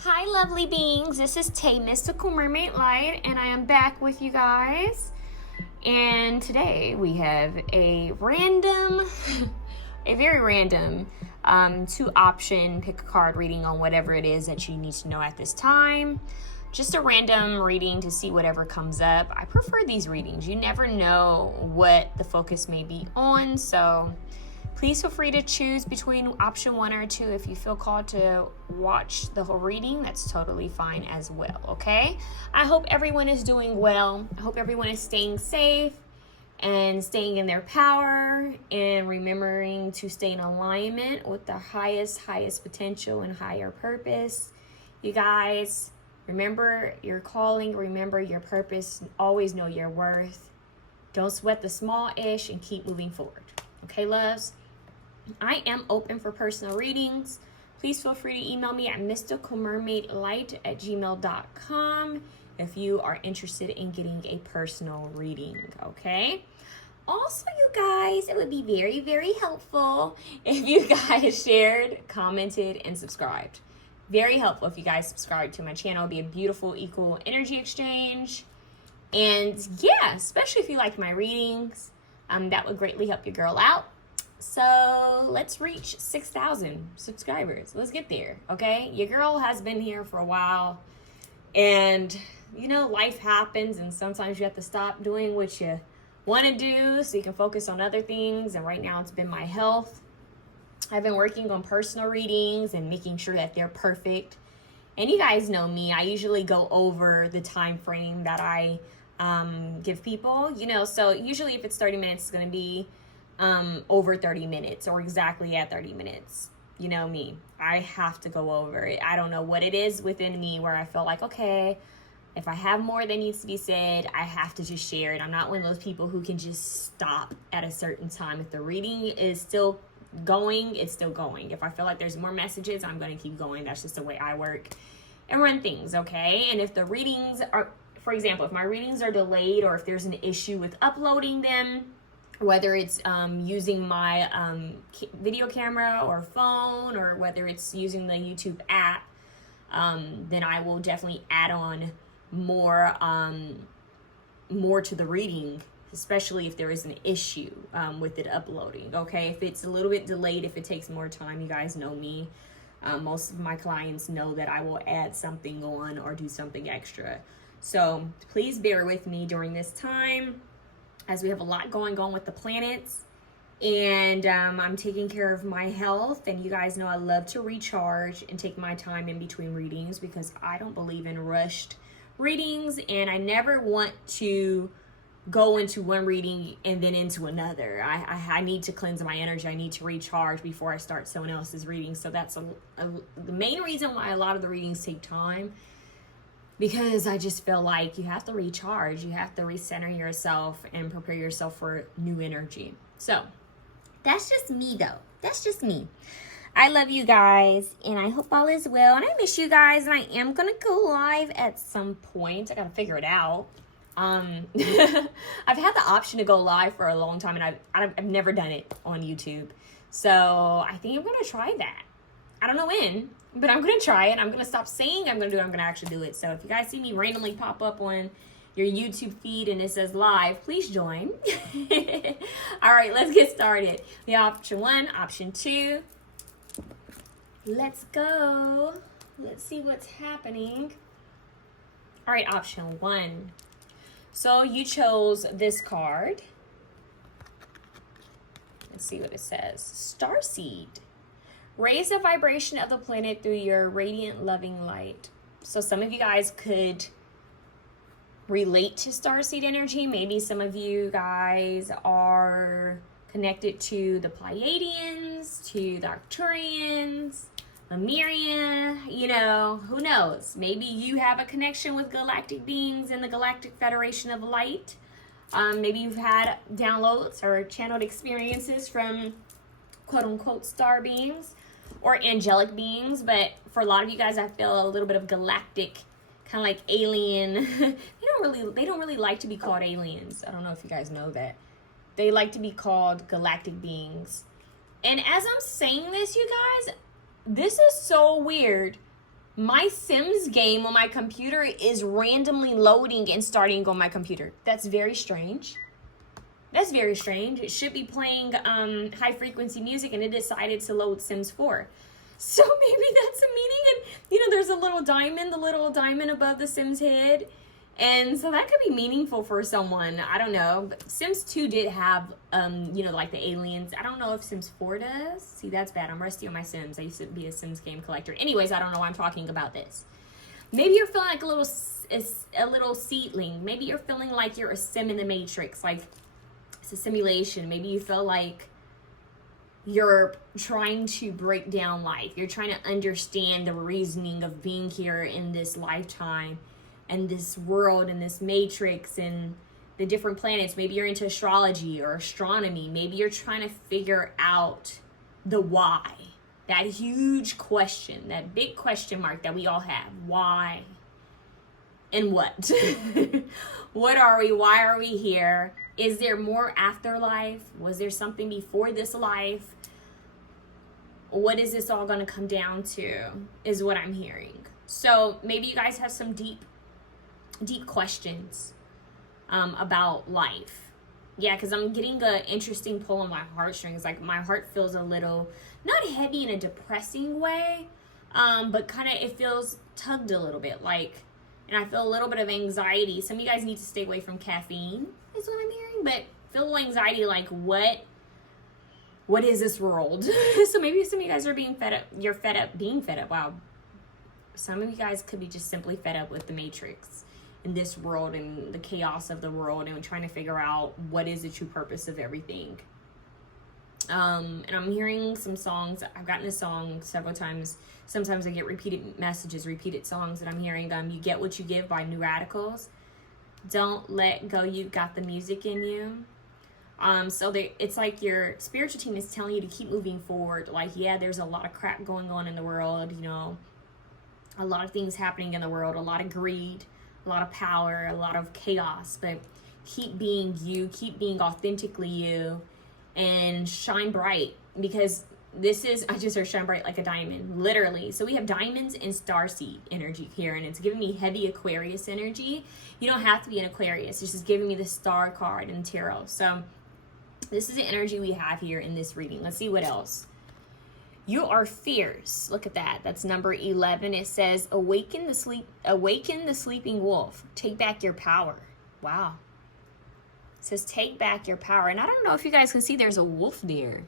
Hi lovely beings, this is Tay, Mystical Mermaid Light, and I am back with you guys. And today we have a very random 2-option pick a card reading on whatever it is that you need to know at this time. Just a random reading to see whatever comes up. I prefer these readings. You never know what the focus may be on, so please feel free to choose between option 1 or 2. If you feel called to watch the whole reading, that's totally fine as well, okay? I hope everyone is doing well. I hope everyone is staying safe and staying in their power and remembering to stay in alignment with the highest potential and higher purpose. You guys, remember your calling, remember your purpose, always know your worth. Don't sweat the small-ish and keep moving forward. Okay, loves? I am open for personal readings. Please feel free to email me at mysticalmermaidlight@gmail.com if you are interested in getting a personal reading, okay? Also, you guys, it would be very, very helpful if you guys shared, commented, and subscribed. Very helpful if you guys subscribe to my channel. It'd be a beautiful, equal energy exchange. And yeah, especially if you like my readings, that would greatly help your girl out. So let's reach 6,000 subscribers. Let's get there, okay? Your girl has been here for a while, and you know, life happens, and sometimes you have to stop doing what you want to do so you can focus on other things. And right now it's been my health. I've been working on personal readings and making sure that they're perfect. And you guys know me, I usually go over the time frame that I give people, you know, so usually if it's 30 minutes, it's going to be over 30 minutes or exactly at 30 minutes. You know me, I have to go over it. I don't know what it is within me where I feel like, okay, if I have more that needs to be said, I have to just share it. I'm not one of those people who can just stop at a certain time. If the reading is still going, it's still going. If I feel like there's more messages, I'm going to keep going. That's just the way I work and run things, okay? And if the readings are, for example, if my readings are delayed or if there's an issue with uploading them, whether it's using my video camera or phone, or whether it's using the YouTube app, then I will definitely add on more to the reading, especially if there is an issue with it uploading, okay? If it's a little bit delayed, if it takes more time, you guys know me. Most of my clients know that I will add something on or do something extra. So please bear with me during this time, as we have a lot going on with the planets, and I'm taking care of my health. And you guys know I love to recharge and take my time in between readings, because I don't believe in rushed readings, and I never want to go into one reading and then into another. I need to cleanse my energy. I need to recharge before I start someone else's reading. So that's the main reason why a lot of the readings take time, because I just feel like you have to recharge, you have to recenter yourself and prepare yourself for new energy. So that's just me though. That's just me. I love you guys, and I hope all is well, and I miss you guys, and I am gonna go live at some point. I gotta figure it out. I've had the option to go live for a long time, and I've never done it on YouTube. So I think I'm gonna try that. I don't know when, but I'm going to try it. I'm going to stop saying I'm going to do it. I'm going to actually do it. So if you guys see me randomly pop up on your YouTube feed and it says live, please join. All right, let's get started. We have option 1, option 2. Let's go. Let's see what's happening. All right, option 1. So you chose this card. Let's see what it says. Starseed. Raise the vibration of the planet through your radiant, loving light. So some of you guys could relate to starseed energy. Maybe some of you guys are connected to the Pleiadians, to the Arcturians, Lemurian, you know, who knows? Maybe you have a connection with galactic beings in the Galactic Federation of Light. Maybe you've had downloads or channeled experiences from quote-unquote star beings or angelic beings. But for a lot of you guys, I feel a little bit of galactic, kind of like alien. They don't really like to be called aliens. I don't know if you guys know that. They like to be called galactic beings. And as I'm saying this, you guys, this is so weird. My Sims game on my computer is randomly loading and starting on my computer. That's very strange. That's very strange. It should be playing high frequency music and it decided to load Sims 4. So maybe that's a meaning. And you know, there's a little diamond, the little diamond above the Sims head. And so that could be meaningful for someone. I don't know. But Sims 2 did have, you know, like the aliens. I don't know if Sims 4 does. See, that's bad. I'm rusty on my Sims. I used to be a Sims game collector. Anyways, I don't know why I'm talking about this. Maybe you're feeling like a little seedling. Maybe you're feeling like you're a sim in the Matrix. Like it's a simulation. Maybe you feel like you're trying to break down life. You're trying to understand the reasoning of being here in this lifetime and this world and this matrix and the different planets. Maybe you're into astrology or astronomy. Maybe you're trying to figure out the why. That huge question, that big question mark that we all have. Why and what? What are we? Why are we here? Is there more afterlife? Was there something before this life? What is this all going to come down to is what I'm hearing. So maybe you guys have some deep questions about life. Yeah, because I'm getting an interesting pull on my heartstrings. Like my heart feels a little, not heavy in a depressing way, but kind of it feels tugged a little bit. Like, and I feel a little bit of anxiety. Some of you guys need to stay away from caffeine is what I'm hearing. But feel a little anxiety like what is this world? So maybe some of you guys are being fed up. You're fed up being fed up. Wow. Some of you guys could be just simply fed up with the Matrix in this world and the chaos of the world and trying to figure out what is the true purpose of everything. And I'm hearing some songs. I've gotten this song several times. Sometimes I get repeated messages, repeated songs that I'm hearing. You Get What You Give by New Radicals. Don't let go, you've got the music in you. So it's like your spiritual team is telling you to keep moving forward. Like, yeah, there's a lot of crap going on in the world, you know, a lot of things happening in the world, a lot of greed, a lot of power, a lot of chaos, but keep being you, keep being authentically you, and shine bright, because this is, I just heard shine bright like a diamond, literally. So we have diamonds and starseed energy here, and it's giving me heavy Aquarius energy. You don't have to be an Aquarius. It's just giving me the star card in tarot. So this is the energy we have here in this reading. Let's see what else. You are fierce. Look at that. That's number 11. It says, awaken the sleeping wolf. Take back your power. Wow. It says, take back your power. And I don't know if you guys can see, there's a wolf there.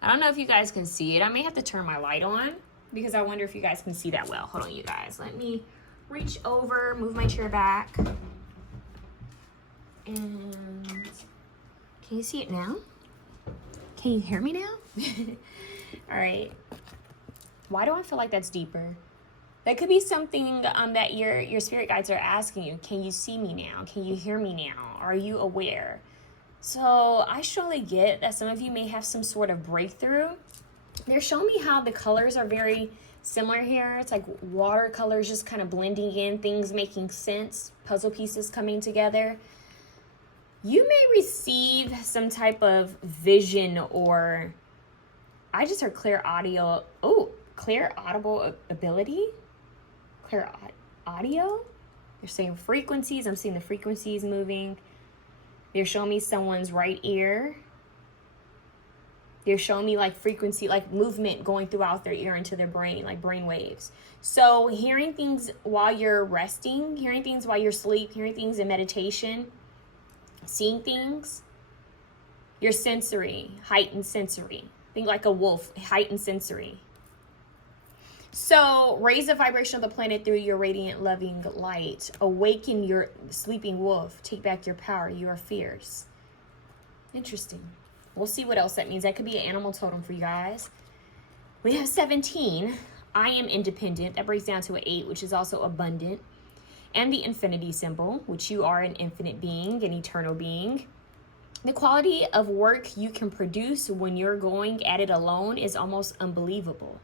I don't know if you guys can see it. I may have to turn my light on because I wonder if you guys can see that well. Hold on, you guys. Let me reach over, move my chair back. And can you see it now? Can you hear me now? All right. Why do I feel like that's deeper? That could be something that your spirit guides are asking you. Can you see me now? Can you hear me now? Are you aware? So I surely get that some of you may have some sort of breakthrough. They're showing me how the colors are very similar here. It's like watercolors just kind of blending in, things making sense, puzzle pieces coming together. You may receive some type of vision, or I just heard clear audio. Oh, clear audible ability. Clear audio. They're saying frequencies. I'm seeing the frequencies moving. They're showing me someone's right ear. They're showing me like frequency, like movement going throughout their ear into their brain, like brain waves. So hearing things while you're resting, hearing things while you're asleep, hearing things in meditation, seeing things, your sensory, heightened sensory. Think like a wolf, heightened sensory. So raise the vibration of the planet through your radiant, loving light. Awaken your sleeping wolf. Take back your power. You are fierce. Interesting. We'll see what else that means. That could be an animal totem for you guys. We have 17. I am independent. That breaks down to an 8, which is also abundant. And the infinity symbol, which you are an infinite being, an eternal being. The quality of work you can produce when you're going at it alone is almost unbelievable.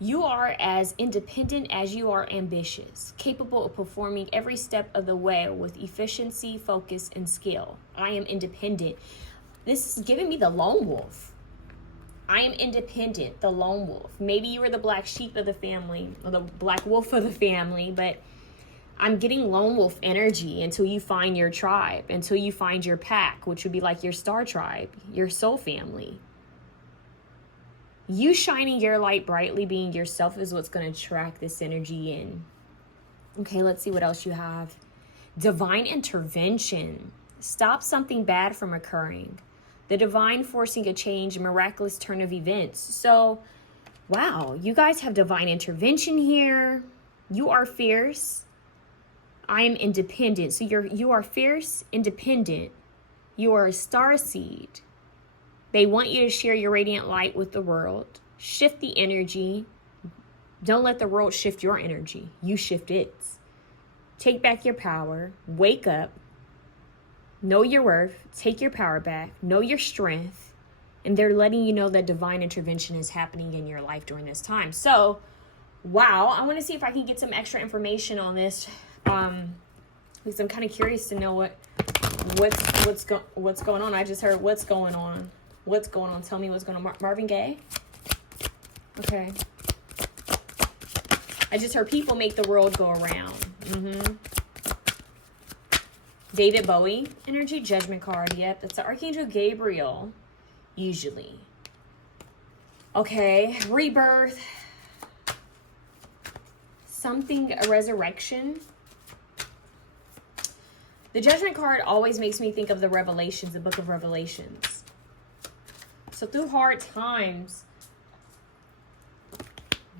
You are as independent as you are ambitious, capable of performing every step of the way with efficiency, focus, and skill. I am independent. This is giving me the lone wolf. I am independent, the lone wolf. Maybe you were the black sheep of the family or the black wolf of the family, but I'm getting lone wolf energy until you find your tribe, until you find your pack, which would be like your star tribe, your soul family. You shining your light brightly, being yourself, is what's going to attract this energy in. Okay, let's see what else you have. Divine intervention. Stop something bad from occurring. The divine forcing a change, a miraculous turn of events. So, wow, you guys have divine intervention here. You are fierce. I am independent. So you are fierce, independent. You are a star seed. They want you to share your radiant light with the world. Shift the energy. Don't let the world shift your energy. You shift it. Take back your power. Wake up. Know your worth. Take your power back. Know your strength. And they're letting you know that divine intervention is happening in your life during this time. So, wow. I want to see if I can get some extra information on this. Because I'm kind of curious to know what's going on. I just heard what's going on. What's going on? Tell me what's going on. Marvin Gaye? Okay. I just heard people make the world go around. David Bowie energy, Judgment card. Yep, that's the Archangel Gabriel, usually. Okay, rebirth. Something, a resurrection. The Judgment card always makes me think of the Revelations, the book of Revelations. So through hard times,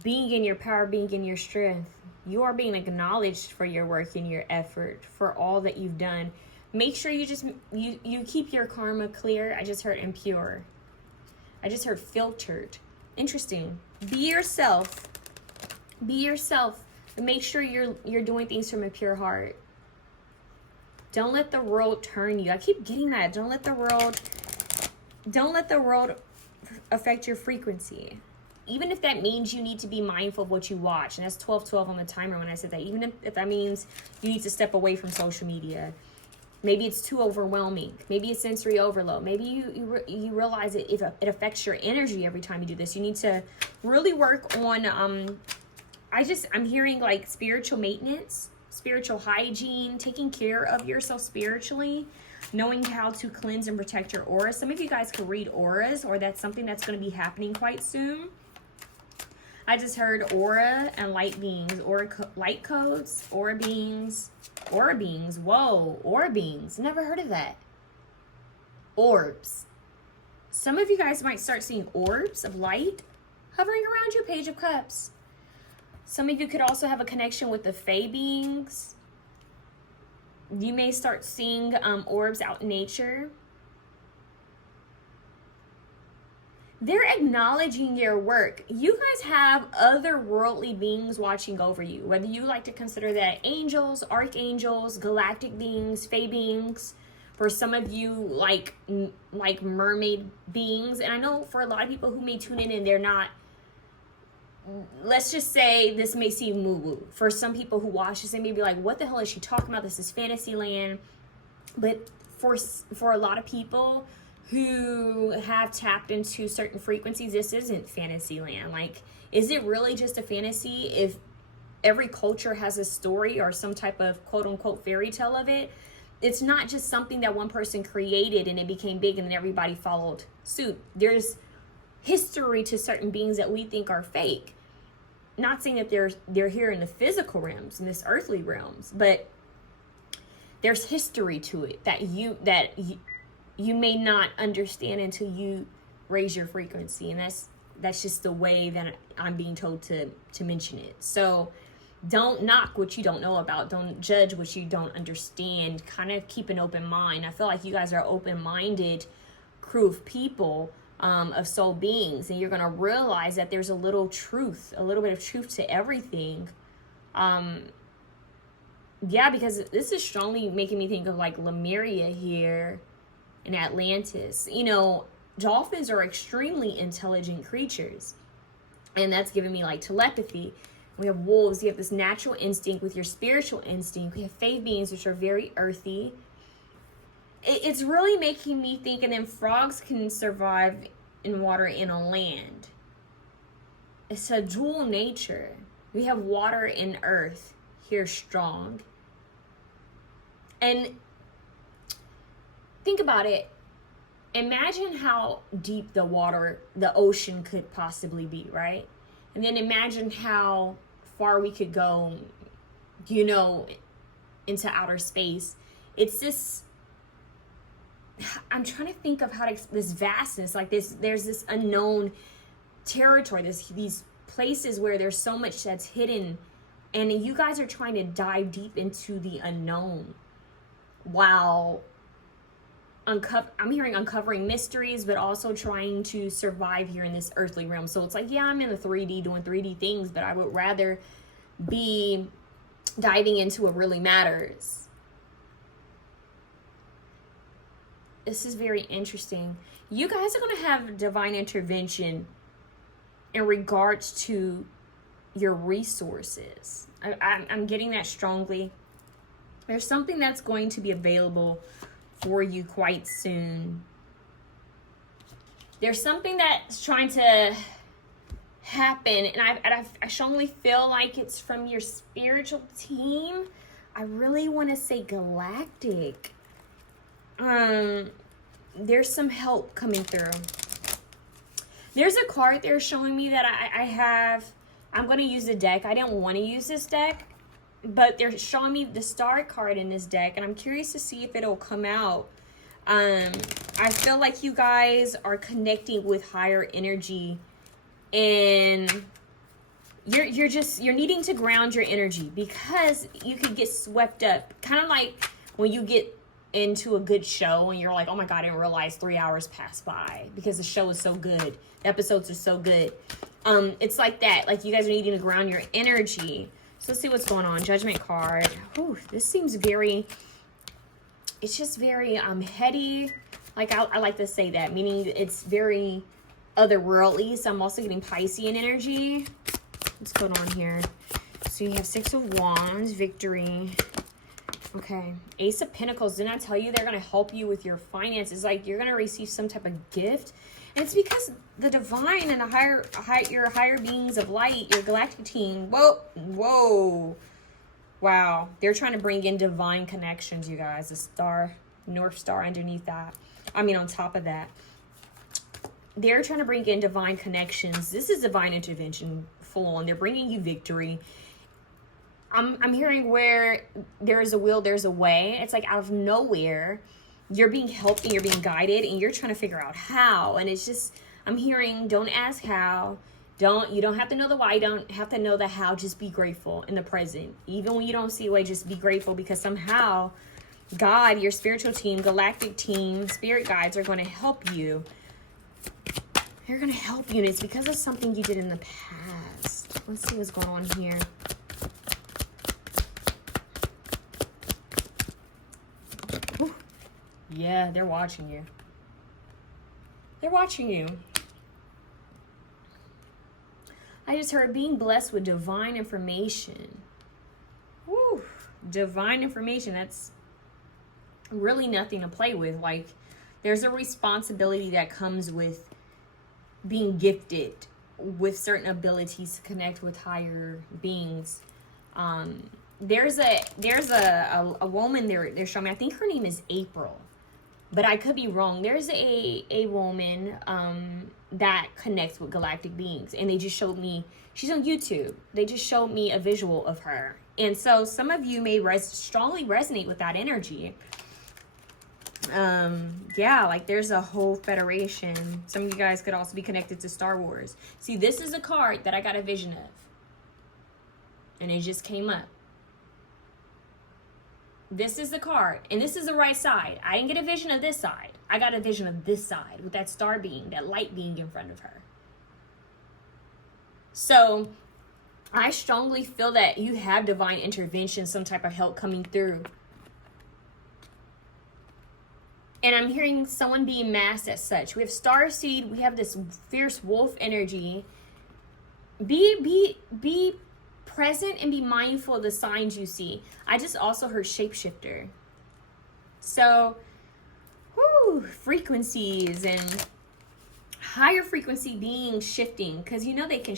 being in your power, being in your strength, you are being acknowledged for your work and your effort, for all that you've done. Make sure you keep your karma clear. I just heard impure. I just heard filtered. Interesting. Be yourself. Be yourself. And make sure you're doing things from a pure heart. Don't let the world turn you. I keep getting that. Don't let the world affect your frequency. Even if that means you need to be mindful of what you watch. And that's 12:12 on the timer when I said that. Even if that means you need to step away from social media. Maybe it's too overwhelming. Maybe it's sensory overload. Maybe you realize it affects your energy every time you do this. You need to really work on, I'm hearing like spiritual maintenance, spiritual hygiene, taking care of yourself spiritually, knowing how to cleanse and protect your aura. Some of you guys can read auras, or that's something that's going to be happening quite soon. I just heard aura and light beings, light codes, aura beings. Whoa, aura beings. Never heard of that. Orbs. Some of you guys might start seeing orbs of light hovering around you. Page of Cups. Some of you could also have a connection with the Fae beings. You may start seeing orbs out in nature. They're acknowledging your work. You guys have otherworldly beings watching over you. Whether you like to consider that angels, archangels, galactic beings, fae beings. For some of you, like mermaid beings. And I know for a lot of people who may tune in and they're not, let's just say this may seem woo-woo. For some people who watch this, they may be like, what the hell is she talking about? This is fantasy land. But for a lot of people who have tapped into certain frequencies, this isn't fantasy land. Like, is it really just a fantasy if every culture has a story or some type of quote-unquote fairy tale of it? It's not just something that one person created and it became big and then everybody followed suit. There's history to certain beings that we think are fake. Not saying that they're here in the physical realms, in this earthly realms, but there's history to it that you may not understand until you raise your frequency. And that's just the way that I'm being told to mention it. So don't knock what you don't know about. Don't judge what you don't understand. Kind of keep an open mind. I feel like you guys are open-minded crew of people, of soul beings. And you're going to realize that there's a little bit of truth to everything. Yeah, because this is strongly making me think of like Lemuria here in Atlantis. You know, dolphins are extremely intelligent creatures. And that's giving me like telepathy. We have wolves. You have this natural instinct with your spiritual instinct. We have fae beings, which are very earthy. It's really making me think, and then frogs can survive and water and on land. It's a dual nature. We have water and earth here strong. And think about it. Imagine how deep the water, the ocean could possibly be, right? And then imagine how far we could go, you know, into outer space. It's this, I'm trying to think of how to, this vastness, like this, there's this unknown territory, these places where there's so much that's hidden, and you guys are trying to dive deep into the unknown while I'm hearing uncovering mysteries, but also trying to survive here in this earthly realm. So it's like, yeah, I'm in the 3D doing 3D things, but I would rather be diving into what really matters. This is very interesting. You guys are going to have divine intervention in regards to your resources. I'm getting that strongly. There's something that's going to be available for you quite soon. There's something that's trying to happen, and I strongly feel like it's from your spiritual team. I really want to say galactic. There's some help coming through. There's a card they're showing me that I have. I'm going to use the deck. I didn't want to use this deck, but they're showing me the star card in this deck, and I'm curious to see if it'll come out. I feel like you guys are connecting with higher energy, and you're needing to ground your energy, because you could get swept up, kind of like when you get into a good show and you're like, oh my God, I didn't realize 3 hours passed by because the show is so good. The episodes are so good. It's like that. Like, you guys are needing to ground your energy. So let's see what's going on. Judgment card. Whew, this seems very, it's just very heady. Like, I like to say that, meaning it's very otherworldly. So I'm also getting Piscean energy. What's going on here? So you have Six of Wands, victory. Okay, Ace of Pentacles. Didn't I tell you they're going to help you with your finances? Like, you're going to receive some type of gift. And it's because the divine and your higher beings of light, your galactic team, whoa. Wow. They're trying to bring in divine connections, you guys. The star, North Star underneath that. I mean, on top of that. They're trying to bring in divine connections. This is divine intervention full on. They're bringing you victory. I'm hearing where there's a will, there's a way. It's like out of nowhere, you're being helped and you're being guided, and you're trying to figure out how. And it's just, I'm hearing, don't ask how. You don't have to know the why. You don't have to know the how. Just be grateful in the present. Even when you don't see a way, just be grateful, because somehow God, your spiritual team, galactic team, spirit guides are going to help you. They're going to help you. And it's because of something you did in the past. Let's see what's going on here. Yeah, they're watching you. They're watching you. I just heard being blessed with divine information. Woo, divine information. That's really nothing to play with. Like, there's a responsibility that comes with being gifted with certain abilities to connect with higher beings. There's a woman they're showing me. I think her name is April, but I could be wrong. There's a woman that connects with galactic beings, and they just showed me, she's on YouTube. They just showed me a visual of her. And so some of you may strongly resonate with that energy. Yeah, like there's a whole federation. Some of you guys could also be connected to Star Wars. See, this is a card that I got a vision of, and it just came up. This is the card, and this is the right side. I didn't get a vision of this side. I got a vision of this side with that star being, that light being in front of her. So I strongly feel that you have divine intervention, some type of help coming through. And I'm hearing someone being masked as such. We have starseed. We have this fierce wolf energy. Be present and be mindful of the signs you see. I just also heard shapeshifter. So, frequencies and higher frequency beings shifting, because you know they can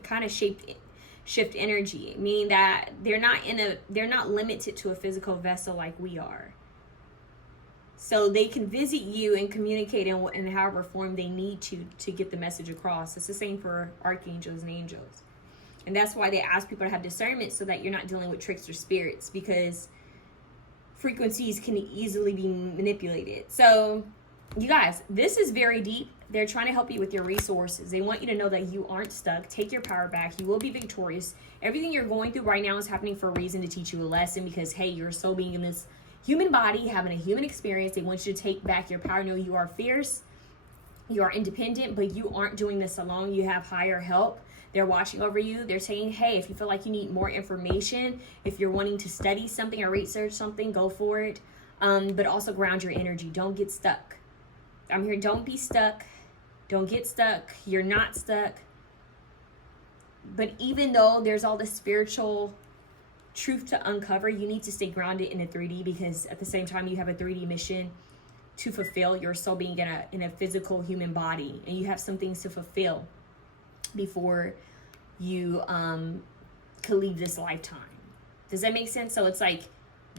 kind of shift energy, meaning that they're not limited to a physical vessel like we are. So they can visit you and communicate in however form they need to get the message across. It's the same for archangels and angels. And that's why they ask people to have discernment, so that you're not dealing with trickster spirits, because frequencies can easily be manipulated. So you guys, this is very deep. They're trying to help you with your resources. They want you to know that you aren't stuck. Take your power back. You will be victorious. Everything you're going through right now is happening for a reason, to teach you a lesson, because, hey, you're a soul being in this human body, having a human experience. They want you to take back your power. Know you are fierce. You are independent, but you aren't doing this alone. You have higher help. They're watching over you. They're saying, hey, if you feel like you need more information, if you're wanting to study something or research something, go for it. But also ground your energy. Don't get stuck. I'm here. Don't be stuck. Don't get stuck. You're not stuck. But even though there's all this spiritual truth to uncover, you need to stay grounded in a 3D, because at the same time you have a 3D mission to fulfill. Your soul being in a physical human body, and you have some things to fulfill before you could leave this lifetime. Does that make sense? So it's like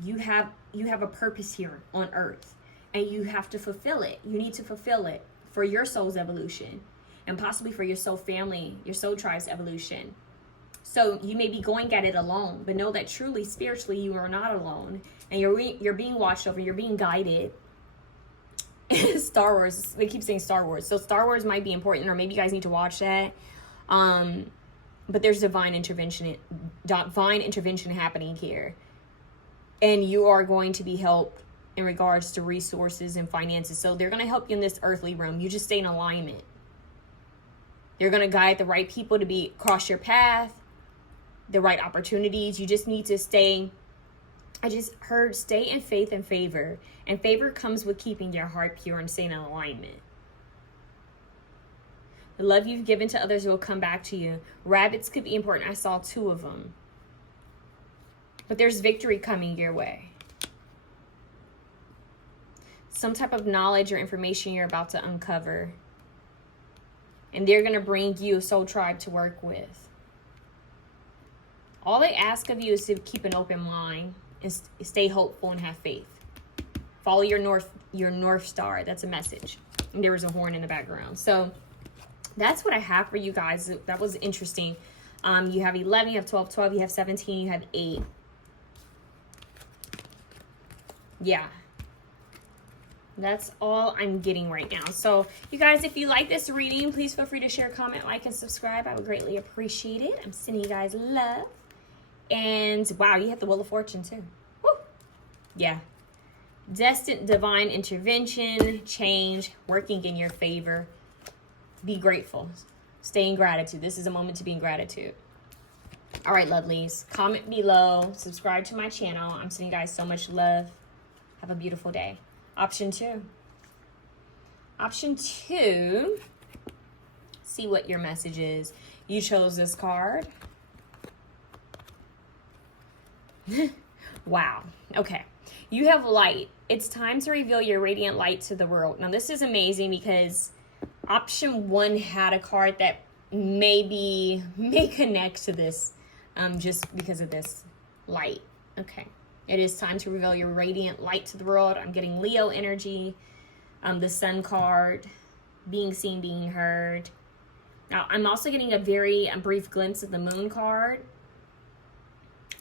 you have a purpose here on earth, and you have to fulfill it. You need to fulfill it for your soul's evolution, and possibly for your soul family, your soul tribe's evolution. So you may be going at it alone, but know that truly, spiritually, you are not alone, and you're being watched over. You're being guided. Star Wars. They keep saying Star Wars, so Star Wars might be important, or maybe you guys need to watch that. But there's divine intervention happening here, and you are going to be helped in regards to resources and finances. So they're going to help you in this earthly realm. You just stay in alignment. They're going to guide the right people to cross your path, the right opportunities. You just need to stay. I just heard stay in faith and favor. And favor comes with keeping your heart pure and staying in alignment. The love you've given to others will come back to you. Rabbits could be important. I saw 2 of them. But there's victory coming your way. Some type of knowledge or information you're about to uncover. And they're going to bring you a soul tribe to work with. All they ask of you is to keep an open mind and stay hopeful and have faith. Follow your north star. That's a message. And there was a horn in the background. So that's what I have for you guys. That was interesting. You have 11, you have 12, 12, you have 17, you have 8. Yeah. That's all I'm getting right now. So you guys, if you like this reading, please feel free to share, comment, like, and subscribe. I would greatly appreciate it. I'm sending you guys love. And wow, you have the Wheel of Fortune too. Woo! Yeah. Destined divine intervention, change, working in your favor. Be grateful. Stay in gratitude. This is a moment to be in gratitude. All right, lovelies. Comment below. Subscribe to my channel. I'm sending you guys so much love. Have a beautiful day. Option 2. Option 2. See what your message is. You chose this card. Wow. Okay. You have light. It's time to reveal your radiant light to the world. Now, this is amazing because option 1 had a card that may connect to this just because of this light. Okay. It is time to reveal your radiant light to the world. I'm getting Leo energy, the Sun card, being seen, being heard. Now, I'm also getting a brief glimpse of the Moon card.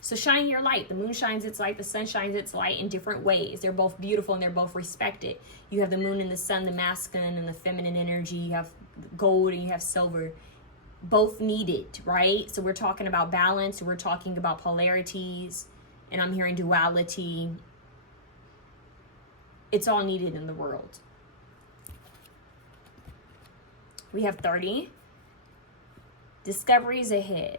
So shine your light. The moon shines its light. The sun shines its light in different ways. They're both beautiful and they're both respected. You have the moon and the sun, the masculine and the feminine energy. You have gold and you have silver. Both needed, right? So we're talking about balance. We're talking about polarities. And I'm hearing duality. It's all needed in the world. We have 30. Discoveries ahead.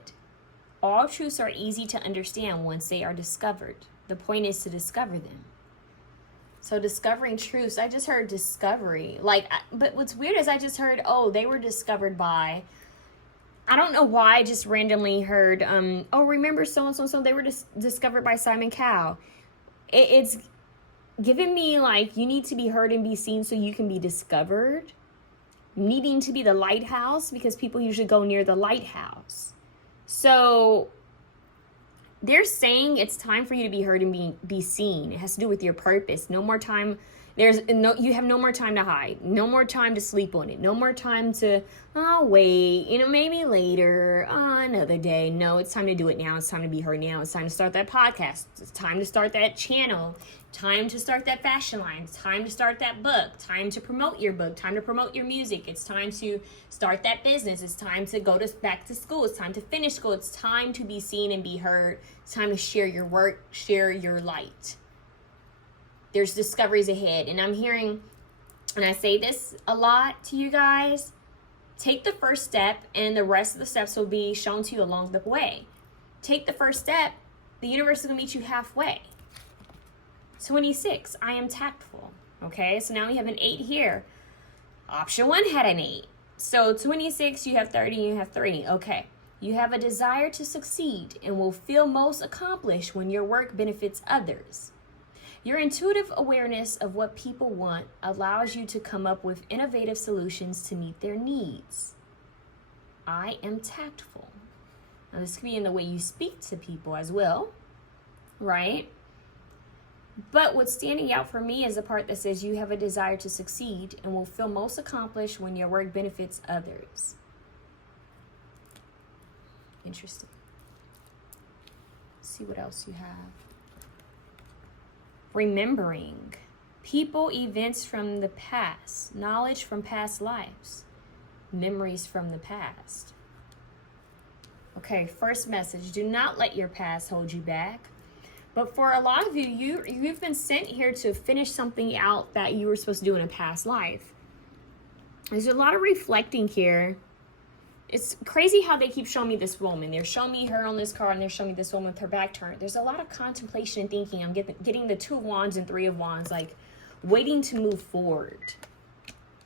All truths are easy to understand once they are discovered. The point is to discover them. So discovering truths, I just heard discovery. But what's weird is I just heard, oh, they were discovered by, I don't know why I just randomly heard, oh, remember so-and-so, they were discovered by Simon Cowell. It's giving me like, you need to be heard and be seen so you can be discovered. needing to be the lighthouse because people usually go near the lighthouse. So they're saying it's time for you to be heard and be seen. It has to do with your purpose. No more time. You have no more time to hide. No more time to sleep on it. No more time to, wait, maybe later, another day. No, it's time to do it now. It's time to be heard now. It's time to start that podcast. It's time to start that channel. Time to start that fashion line. It's time to start that book. Time to promote your book. Time to promote your music. It's time to start that business. It's time to go back to school. It's time to finish school. It's time to be seen and be heard. It's time to share your work, share your light. There's discoveries ahead. And I'm hearing, and I say this a lot to you guys, take the first step and the rest of the steps will be shown to you along the way. Take the first step, the universe is going to meet you halfway. 26, I am tactful. Okay, so now we have an 8 here. Option 1 had an 8. So 26, you have 30, you have 30. Okay, you have a desire to succeed and will feel most accomplished when your work benefits others. Your intuitive awareness of what people want allows you to come up with innovative solutions to meet their needs. I am tactful. Now, this could be in the way you speak to people as well, right? But what's standing out for me is the part that says you have a desire to succeed and will feel most accomplished when your work benefits others. Interesting. Let's see what else you have. Remembering people, events from the past, knowledge from past lives, memories from the past. Okay, first message, do not let your past hold you back. But for a lot of you, you've been sent here to finish something out that you were supposed to do in a past life. There's a lot of reflecting here. It's crazy how they keep showing me this woman. They're showing me her on this card, and they're showing me this woman with her back turned. There's a lot of contemplation and thinking. I'm getting the 2 of Wands and 3 of Wands, like waiting to move forward.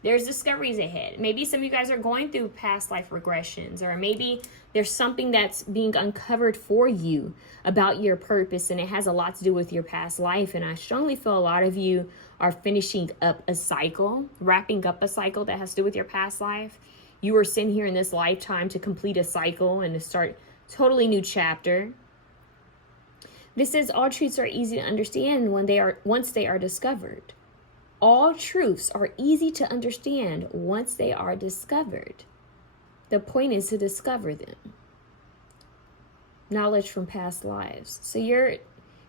There's discoveries ahead. Maybe some of you guys are going through past life regressions, or maybe there's something that's being uncovered for you about your purpose, and it has a lot to do with your past life. And I strongly feel a lot of you are finishing up a cycle, wrapping up a cycle that has to do with your past life. You were sent here in this lifetime to complete a cycle and to start a totally new chapter. This says all truths are easy to understand once they are discovered. All truths are easy to understand once they are discovered. The point is to discover them. Knowledge from past lives. So you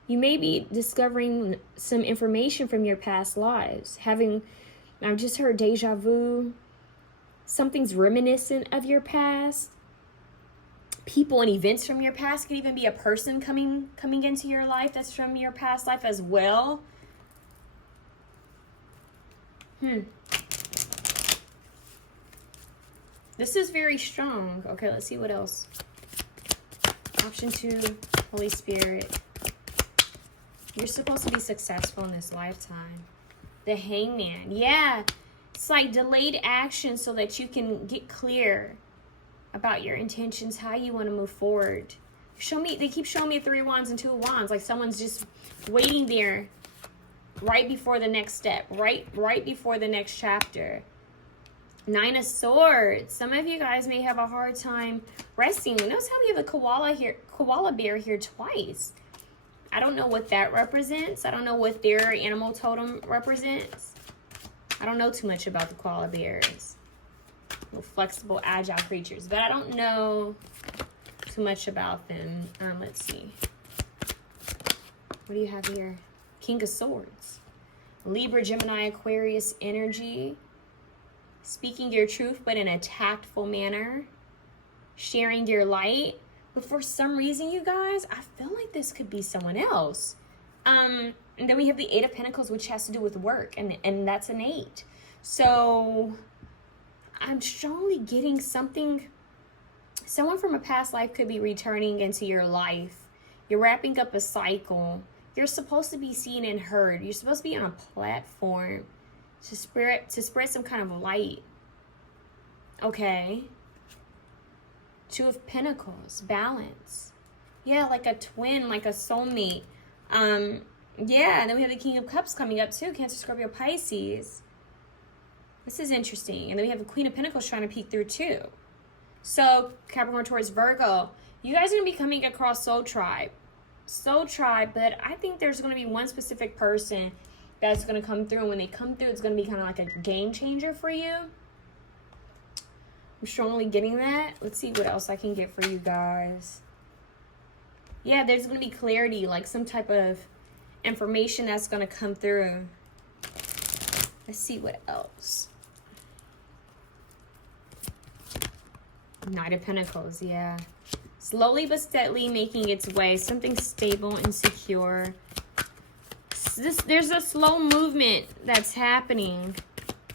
may be discovering some information from your past lives. I've just heard deja vu. Something's reminiscent of your past. People and events from your past. Could even be a person coming into your life that's from your past life as well. This is very strong. Okay, let's see what else. Option 2, Holy Spirit. You're supposed to be successful in this lifetime. The Hangman. Yeah. It's like delayed action so that you can get clear about your intentions, how you want to move forward. They keep showing me 3 wands and 2 wands, like someone's just waiting there right before the next step, right before the next chapter. 9 of Swords. Some of you guys may have a hard time resting. Notice how we have the koala bear here twice. I don't know what that represents. I don't know what their animal totem represents. I don't know too much about the koala bears. Flexible, agile creatures, but I don't know too much about them. Let's see. What do you have here? King of Swords. Libra, Gemini, Aquarius energy. Speaking your truth, but in a tactful manner. Sharing your light. But for some reason, you guys, I feel like this could be someone else. And then we have the 8 of Pentacles, which has to do with work, and that's an 8. So I'm strongly getting someone from a past life could be returning into your life. You're wrapping up a cycle. You're supposed to be seen and heard. You're supposed to be on a platform to spread some kind of light. Okay. 2 of Pentacles, balance. Yeah, like a twin, like a soulmate. Yeah, and then we have the King of Cups coming up too. Cancer, Scorpio, Pisces. This is interesting. And then we have the Queen of Pentacles trying to peek through too. So Capricorn, Taurus, Virgo, you guys are going to be coming across soul tribe. Soul tribe, but I think there's going to be one specific person that's going to come through. And when they come through, it's going to be kind of like a game changer for you. I'm strongly getting that. Let's see what else I can get for you guys. Yeah, there's going to be clarity, like some type of information that's going to come through. Let's see what else. Knight of Pentacles, yeah. Slowly but steadily making its way. Something stable and secure. There's a slow movement that's happening.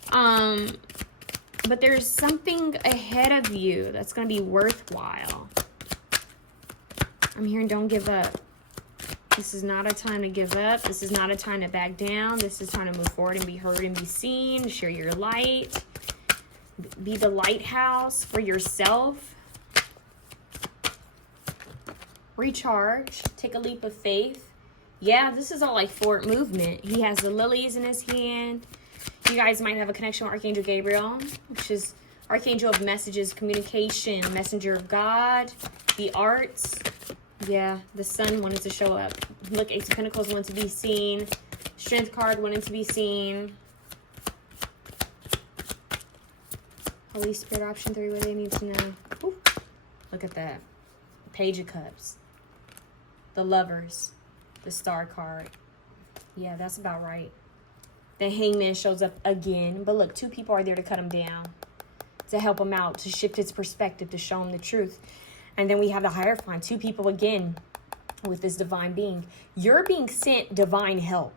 But there's something ahead of you that's going to be worthwhile. I'm hearing don't give up. This is not a time to give up. This is not a time to back down. This is time to move forward and be heard and be seen. Share your light. Be the lighthouse for yourself. Recharge. Take a leap of faith. Yeah, this is all like forward movement. He has the lilies in his hand. You guys might have a connection with Archangel Gabriel, which is Archangel of messages, communication, messenger of God, the arts. Yeah, the sun wanted to show up. Look, Ace of Pentacles wanted to be seen. Strength card wanted to be seen. Holy Spirit option 3, what they need to know. Ooh, look at that. Page of Cups. The Lovers. The Star card. Yeah, that's about right. The Hangman shows up again. But look, 2 people are there to cut him down. To help him out. To shift his perspective. To show him the truth. And then we have the Hierophant. 2 people again with this divine being. You're being sent divine help.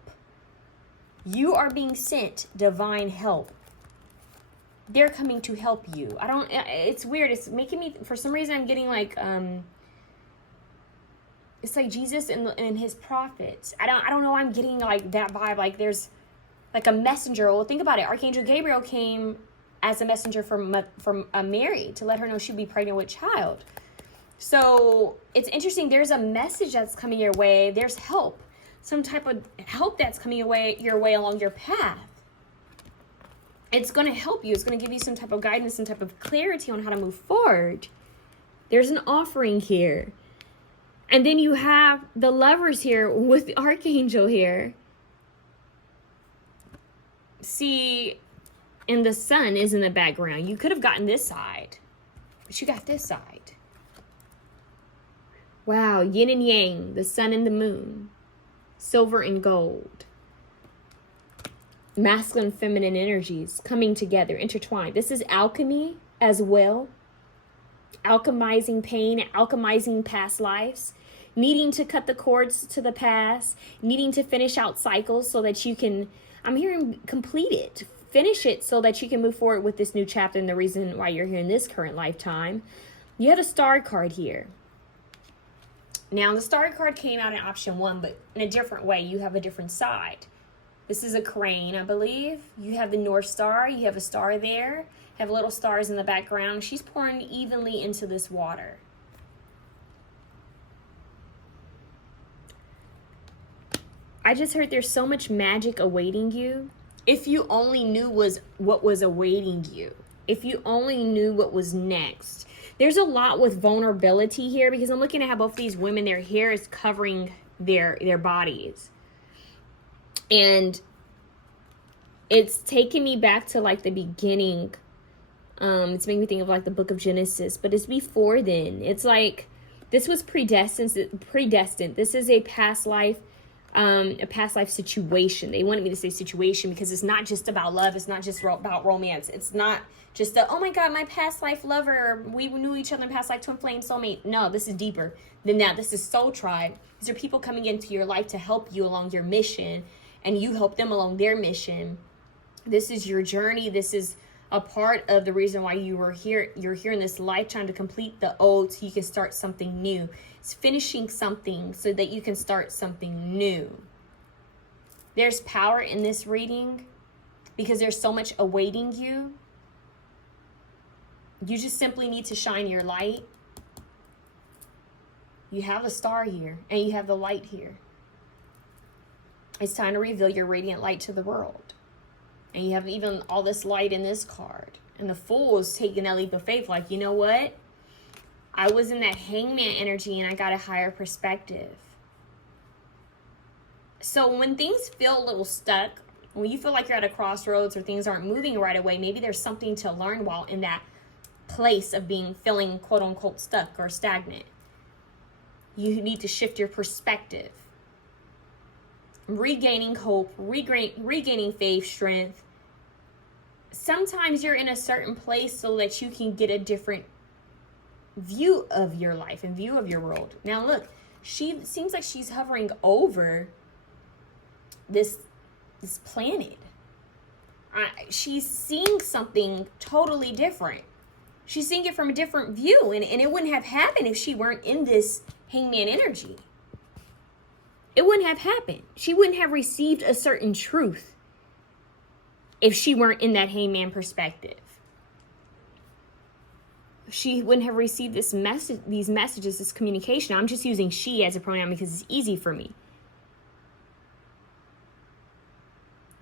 You are being sent divine help. They're coming to help you. It's weird. It's making me, for some reason, I'm getting like, it's like Jesus and his prophets. I don't know. I'm getting like that vibe. Like there's like a messenger. Well, think about it. Archangel Gabriel came as a messenger from Mary to let her know she'd be pregnant with child. So it's interesting. There's a message that's coming your way. There's help. Some type of help that's coming your way along your path. It's going to help you. It's going to give you some type of guidance, some type of clarity on how to move forward. There's an offering here. And then you have the Lovers here with the Archangel here. See, and the sun is in the background. You could have gotten this side, but you got this side. Wow, yin and yang, the sun and the moon, silver and gold. Masculine, feminine energies coming together, intertwined. This is alchemy as well. Alchemizing pain, alchemizing past lives, needing to cut the cords to the past, needing to finish out cycles so that you can, I'm hearing complete it, finish it so that you can move forward with this new chapter and the reason why you're here in this current lifetime. You had a Star card here. Now the Star card came out in option 1, but in a different way. You have a different side. This is a crane, I believe. You have the North Star. You have a star there. Have little stars in the background. She's pouring evenly into this water. I just heard there's so much magic awaiting you. If you only knew what was awaiting you. If you only knew what was next. There's a lot with vulnerability here because I'm looking at how both these women, their hair is covering their bodies. And it's taking me back to like the beginning. It's making me think of like the book of Genesis, but it's before then. It's like this was predestined. This is a past life situation. They wanted me to say situation because it's not just about love. It's not just about romance. It's not just oh my God, my past life lover. We knew each other in past life, twin flame, soulmate. No, this is deeper than that. This is soul tribe. These are people coming into your life to help you along your mission, and you help them along their mission. This is your journey. This is a part of the reason why you were here. You're here in this lifetime to complete the old so you can start something new. It's finishing something so that you can start something new. There's power in this reading because there's so much awaiting you. You just simply need to shine your light. You have a star here and you have the light here. It's time to reveal your radiant light to the world. And you have even all this light in this card. And the Fool is taking that leap of faith. Like, you know what? I was in that hangman energy and I got a higher perspective. So when things feel a little stuck, when you feel like you're at a crossroads or things aren't moving right away, maybe there's something to learn while in that place of feeling quote unquote stuck or stagnant. You need to shift your perspective. Regaining hope, regaining faith, strength. Sometimes you're in a certain place so that you can get a different view of your life and view of your world. Now look, she seems like she's hovering over this planet. She's seeing something totally different. She's seeing it from a different view, and it wouldn't have happened if she weren't in this hangman energy. It wouldn't have happened. She wouldn't have received a certain truth if she weren't in that hangman perspective. She wouldn't have received these messages, this communication. I'm just using she as a pronoun because it's easy for me.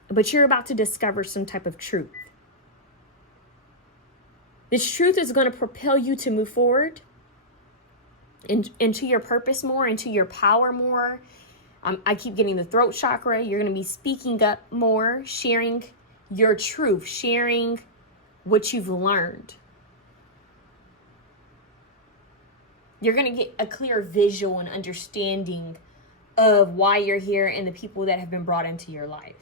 But you're about to discover some type of truth. This truth is going to propel you to move forward into your purpose more, into your power more. I keep getting the throat chakra. You're going to be speaking up more, sharing your truth, sharing what you've learned. You're going to get a clear visual and understanding of why you're here and the people that have been brought into your life.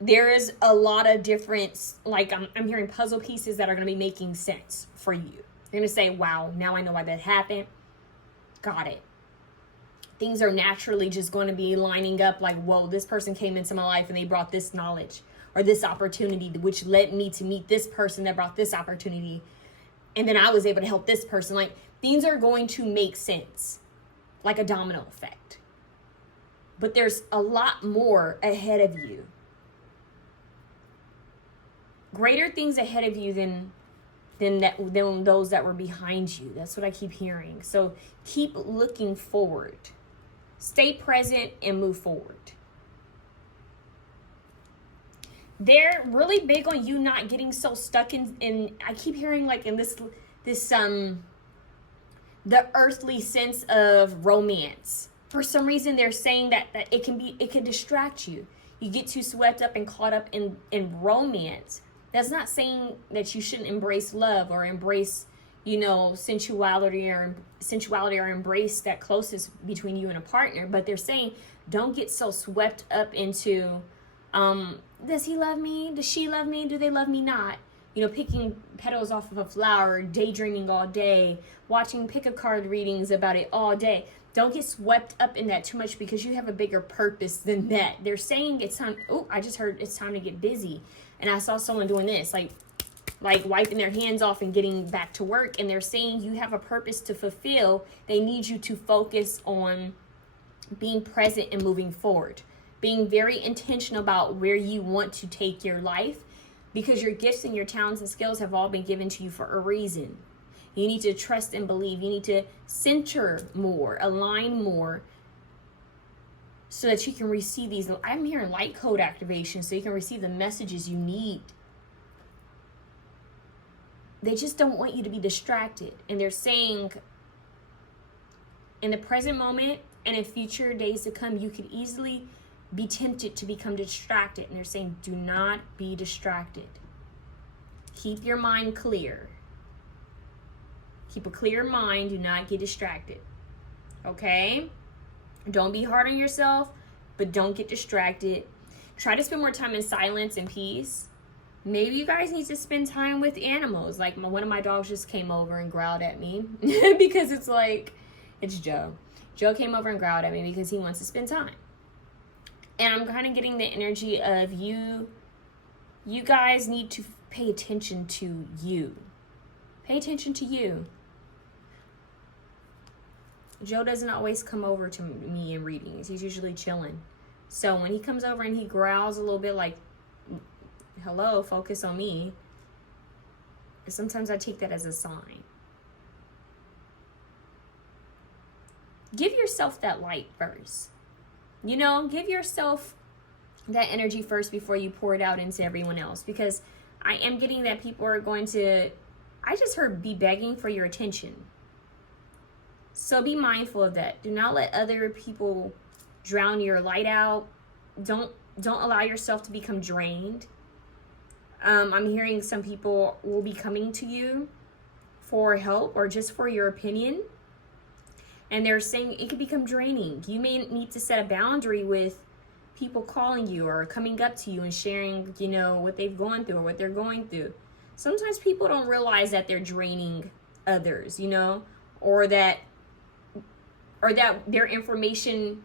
There is a lot of different, like I'm hearing puzzle pieces that are going to be making sense for you. You're going to say, wow, now I know why that happened. Got it. Things are naturally just going to be lining up like, whoa, this person came into my life and they brought this knowledge or this opportunity, which led me to meet this person that brought this opportunity. And then I was able to help this person. Like, things are going to make sense, like a domino effect. But there's a lot more ahead of you. Greater things ahead of you than those that were behind you. That's what I keep hearing. So keep looking forward. Stay present and move forward. They're really big on you not getting so stuck in I keep hearing like in this the earthly sense of romance. For some reason they're saying that it can distract you. You get too swept up and caught up in romance. That's not saying that you shouldn't embrace love or embrace, sensuality or embrace that closest between you and a partner. But they're saying don't get so swept up into, does he love me? Does she love me? Do they love me not? Picking petals off of a flower, daydreaming all day, watching pick-a-card readings about it all day. Don't get swept up in that too much because you have a bigger purpose than that. They're saying it's time. Oh, I just heard it's time to get busy. And I saw someone doing this, like wiping their hands off and getting back to work. And they're saying you have a purpose to fulfill. They need you to focus on being present and moving forward. Being very intentional about where you want to take your life. Because your gifts and your talents and skills have all been given to you for a reason. You need to trust and believe. You need to center more, align more, so that you can receive these. I'm hearing light code activation, so you can receive the messages you need. They just don't want you to be distracted. And they're saying in the present moment and in future days to come, you could easily be tempted to become distracted. And they're saying, do not be distracted. Keep your mind clear. Keep a clear mind. Do not get distracted. Okay? Don't be hard on yourself, but don't get distracted. Try to spend more time in silence and peace. Maybe you guys need to spend time with animals. Like one of my dogs just came over and growled at me because it's Joe. Joe came over and growled at me because he wants to spend time. And I'm kind of getting the energy of you guys need to pay attention to you. Pay attention to you. Joe doesn't always come over to me in readings. He's usually chilling. So when he comes over and he growls a little bit like, hello, focus on me. Sometimes I take that as a sign. Give yourself that light first. Give yourself that energy first before you pour it out into everyone else, because I am getting that people are going to, I just heard, be begging for your attention. So be mindful of that. Do not let other people drown your light out. Don't allow yourself to become drained. I'm hearing some people will be coming to you for help or just for your opinion. And they're saying it could become draining. You may need to set a boundary with people calling you or coming up to you and sharing, you know, what they've gone through or what they're going through. Sometimes people don't realize that they're draining others, you know, or that their information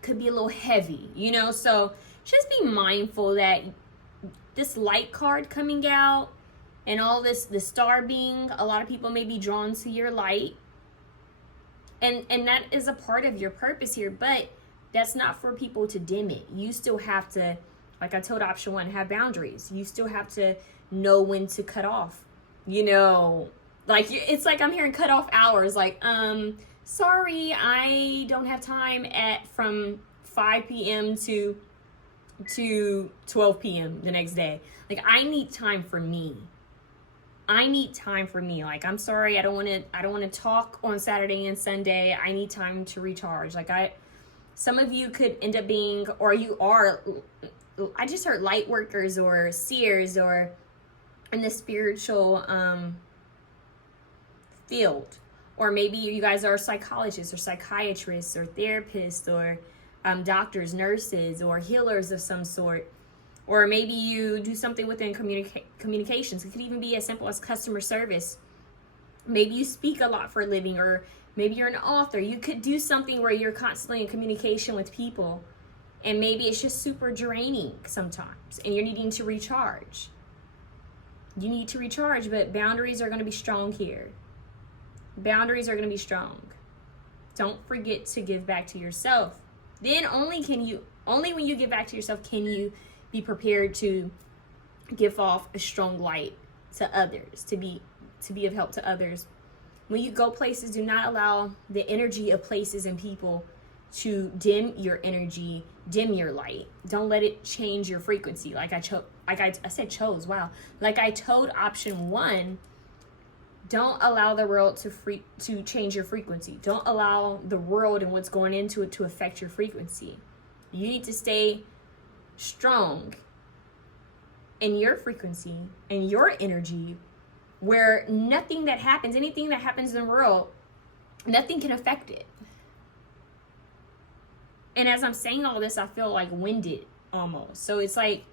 could be a little heavy, you know. So just be mindful that this light card coming out and all this, the star being, a lot of people may be drawn to your light. And that is a part of your purpose here, but that's not for people to dim it. You still have to, like I told option 1, have boundaries. You still have to know when to cut off, you know, like it's like I'm hearing cut off hours, like, sorry, I don't have time from 5 p.m. to 12 p.m. the next day. Like, I need time for me. Like, I'm sorry, I don't want to talk on Saturday and Sunday. I need time to recharge. Like, some of you could end up being, or you are, I just heard light workers or seers or in the spiritual field. Or maybe you guys are psychologists or psychiatrists or therapists or doctors, nurses, or healers of some sort. Or maybe you do something within communications. It could even be as simple as customer service. Maybe you speak a lot for a living, or maybe you're an author. You could do something where you're constantly in communication with people, and maybe it's just super draining sometimes, and you're needing to recharge. You need to recharge, but boundaries are going to be strong here. Boundaries are going to be strong. Don't forget to give back to yourself. Then only when you give back to yourself can you be prepared to give off a strong light to others, to be of help to others. When you go places, do not allow the energy of places and people to dim your energy, dim your light. Don't let it change your frequency. Like I told option 1, don't allow the world to change your frequency. Don't allow the world and what's going into it to affect your frequency. You need to stay strong in your frequency and your energy, where anything that happens in the world, nothing can affect it. And as I'm saying all this, I feel like winded almost. So it's like,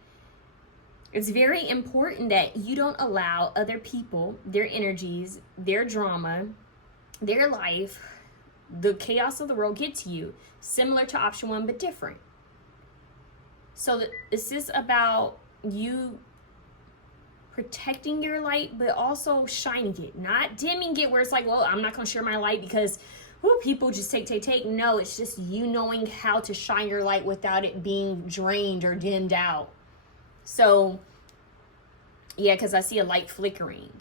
it's very important that you don't allow other people, their energies, their drama, their life, the chaos of the world get to you. Similar to option 1, but different. So this is about you protecting your light, but also shining it, not dimming it where it's like, well, I'm not going to share my light because people just take. No, it's just you knowing how to shine your light without it being drained or dimmed out. So, yeah, because I see a light flickering.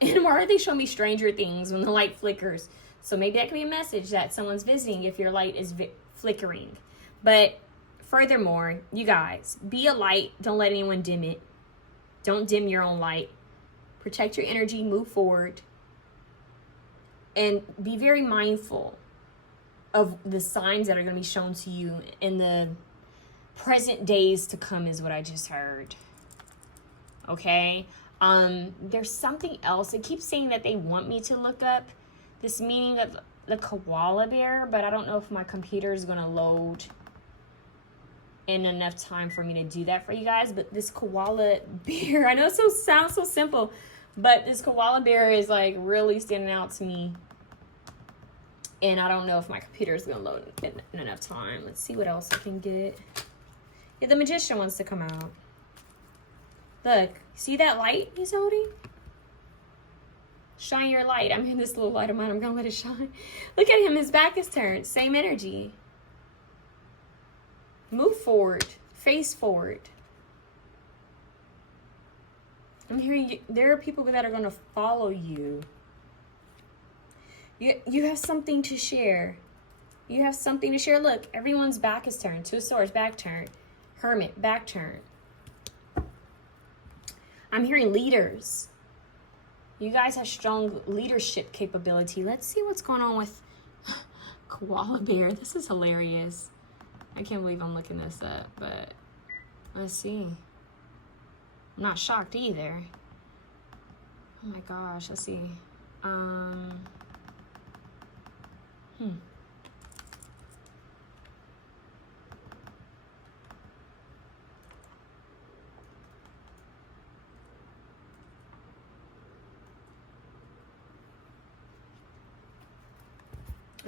And why are they showing me Stranger Things when the light flickers? So maybe that could be a message that someone's visiting if your light is flickering. But furthermore, you guys, be a light. Don't let anyone dim it. Don't dim your own light. Protect your energy. Move forward. And be very mindful of the signs that are going to be shown to you in the present days to come, is what I just heard. Okay? There's something else. It keeps saying that they want me to look up this meaning of the koala bear, but I don't know if my computer is going to load in enough time for me to do that for you guys. But this koala bear, I know it sounds so simple, but this koala bear is like really standing out to me. And I don't know if my computer is going to load in enough time. Let's see what else I can get. Yeah, the magician wants to come out. Look, see that light he's holding? Shine your light. I'm in this little light of mine. I'm going to let it shine. Look at him. His back is turned. Same energy. Move forward. Face forward. I'm hearing you. There are people that are going to follow you. You have something to share. You have something to share. Look, everyone's back is turned. 2 of Swords, back turned. Hermit, back turn. I'm hearing leaders. You guys have strong leadership capability. Let's see what's going on with koala bear. This is hilarious. I can't believe I'm looking this up, but let's see. I'm not shocked either. Oh my gosh, let's see. I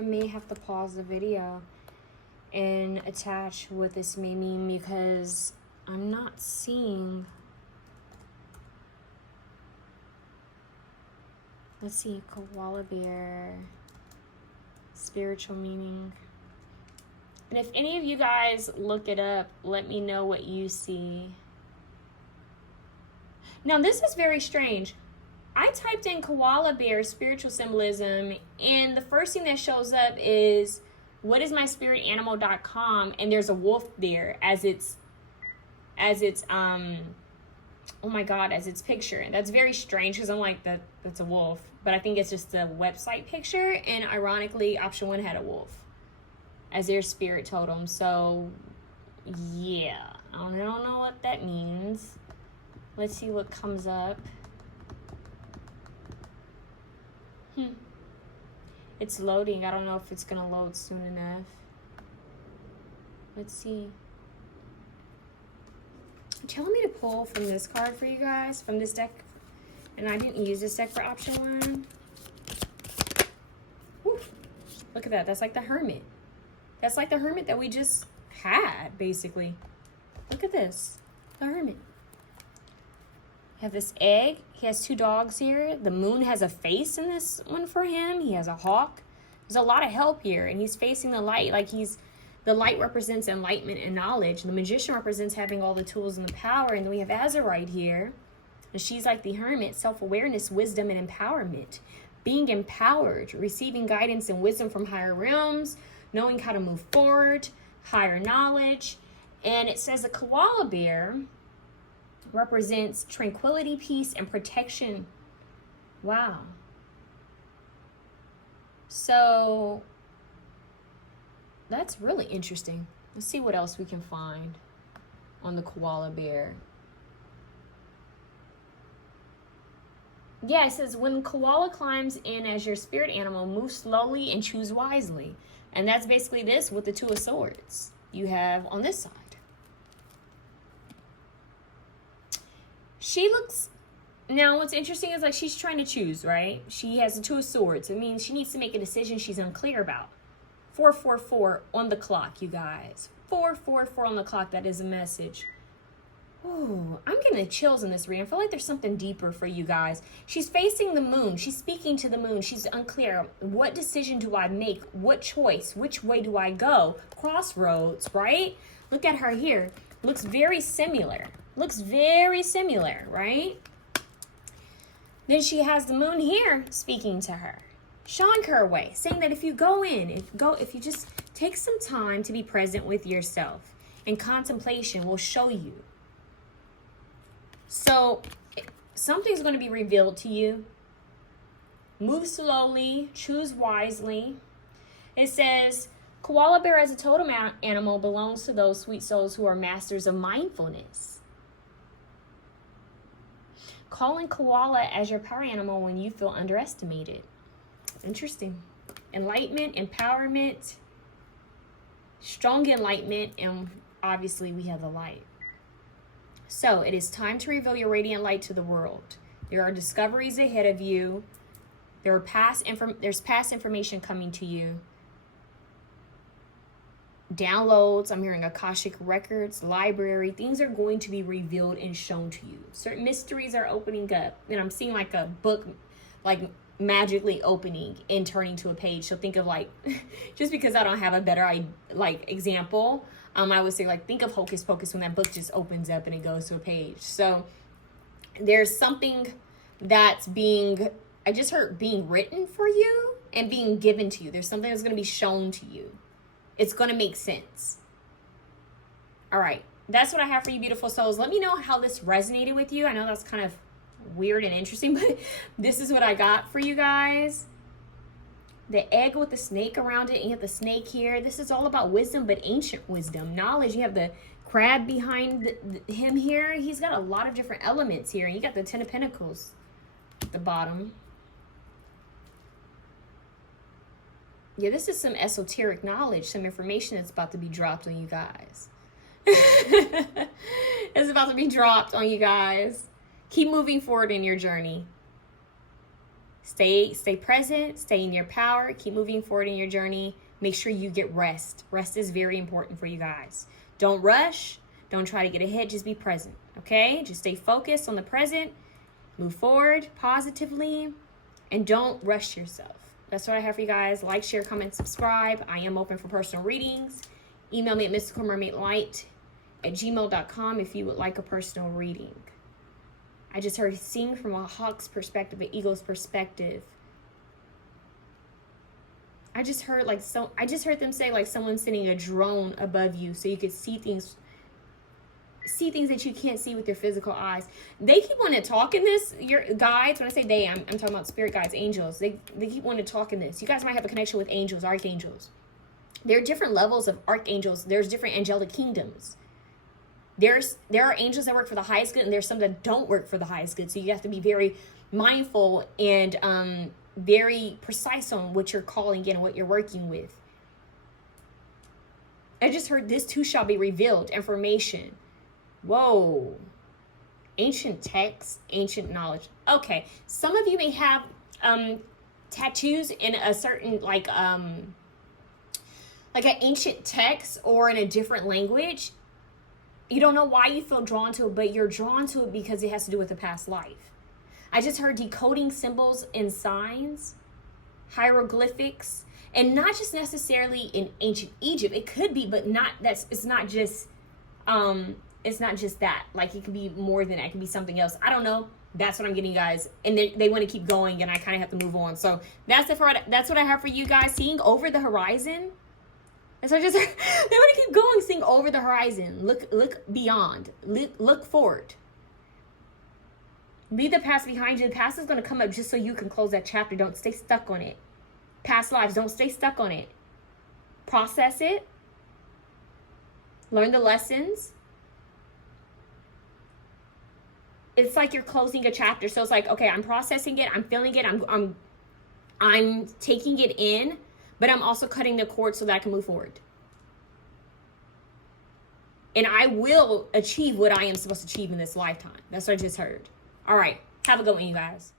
may have to pause the video and attach what this may mean because I'm not seeing. Let's see, koala bear, spiritual meaning. And if any of you guys look it up, let me know what you see. Now, this is very strange. I typed in koala bear spiritual symbolism, and the first thing that shows up is whatismyspiritanimal.com, and there's a wolf there as its oh my god, as its picture. And that's very strange because I'm like, that's a wolf, but I think it's just a website picture. And ironically, option 1 had a wolf as their spirit totem. So yeah, I don't know what that means. Let's see what comes up. It's loading. I don't know if it's gonna load soon enough. Let's see. Telling me to pull from this card for you guys, from this deck, and I didn't use this deck for option 1. Whew. Look at that. That's like the Hermit. That's like the Hermit that we just had, basically. Look at this. The Hermit. You have this egg. He has 2 dogs here. The moon has a face in this one for him. He has a hawk. There's a lot of help here, and he's facing the light like the light represents enlightenment and knowledge. The magician represents having all the tools and the power. And then we have Azurite here. And she's like the Hermit, self-awareness, wisdom, and empowerment. Being empowered, receiving guidance and wisdom from higher realms, knowing how to move forward, higher knowledge. And it says the koala bear represents tranquility, peace, and protection. Wow. So that's really interesting. Let's see what else we can find on the koala bear. Yeah, it says when koala climbs in as your spirit animal, move slowly and choose wisely. And that's basically this with the 2 of swords you have on this side. She looks, now what's interesting is like she's trying to choose, right? She has the 2 of swords. It means she needs to make a decision she's unclear about. 444 on the clock, you guys. 444 on the clock. That is a message. Ooh, I'm getting the chills in this reading. I feel like there's something deeper for you guys. She's facing the moon. She's speaking to the moon. She's unclear. What decision do I make? What choice? Which way do I go? Crossroads, right? Look at her here. Looks very similar. Looks very similar, right? Then she has the moon here speaking to her, showing her way, saying that if you go in, if you just take some time to be present with yourself, and contemplation will show you. So something's going to be revealed to you. Move slowly, choose wisely. It says, koala bear as a totem animal belongs to those sweet souls who are masters of mindfulness. Calling koala as your power animal when you feel underestimated. Interesting. Enlightenment, empowerment, strong enlightenment, and obviously we have the light. So it is time to reveal your radiant light to the world. There are discoveries ahead of you. There's past information coming to you. Downloads, I'm hearing Akashic records, library, things are going to be revealed and shown to you. Certain mysteries are opening up. And I'm seeing like a book, like magically opening and turning to a page. So think of like, just because I don't have a better example, I would say like, think of Hocus Pocus when that book just opens up and it goes to a page. So there's something that's I just heard being written for you and being given to you. There's something that's going to be shown to you. It's going to make sense. All right. that's what I have for you, beautiful souls. Let me know how this resonated with you. I know that's kind of weird and interesting, but this is what I got for you guys. The egg with the snake around it, and you have the snake here. This is all about wisdom, but ancient wisdom, knowledge. You have the crab behind him here. He's got a lot of different elements here. And you got the Ten of Pentacles at the bottom. Yeah, this is some esoteric knowledge, some information that's about to be dropped on you guys. It's about to be dropped on you guys. Keep moving forward in your journey. Stay present, stay in your power, keep moving forward in your journey. Make sure you get rest. Rest is very important for you guys. Don't rush, don't try to get ahead, just be present, okay? Just stay focused on the present, move forward positively, and don't rush yourself. That's what I have for you guys. Like, share, comment, subscribe. I am open for personal readings. Email me at mysticalmermaidlight@gmail.com if you would like a personal reading. I just heard seeing from a hawk's perspective, an eagle's perspective. I just heard them say like someone's sending a drone above you so you could see things that you can't see with your physical eyes. They keep wanting to talk in this. Your guides, when I say they, I'm talking about spirit guides, angels. They keep wanting to talk in this. You guys might have a connection with angels, archangels. There are different levels of archangels. There's different angelic kingdoms. There are angels that work for the highest good, and there's some that don't work for the highest good. So you have to be very mindful and very precise on what you're calling in and what you're working with. I just heard this too shall be revealed. Information. Whoa. Ancient texts, ancient knowledge. Okay. Some of you may have tattoos in a certain like an ancient text or in a different language. You don't know why you feel drawn to it, but you're drawn to it because it has to do with a past life. I just heard decoding symbols and signs, hieroglyphics, and not just necessarily in ancient Egypt. It could be, but it's not just that. Like, it could be more than that. It could be something else. I don't know. That's what I'm getting, guys. And they want to keep going, and I kind of have to move on. So that's what I have for you guys. Seeing over the horizon. And so they want to keep going, seeing over the horizon. Look beyond. Look forward. Leave the past behind you. The past is going to come up just so you can close that chapter. Don't stay stuck on it. Past lives, don't stay stuck on it. Process it. Learn the lessons. It's like you're closing a chapter. So it's like, okay, I'm processing it. I'm feeling it. I'm taking it in. But I'm also cutting the cord so that I can move forward. And I will achieve what I am supposed to achieve in this lifetime. That's what I just heard. All right. Have a good one, you guys.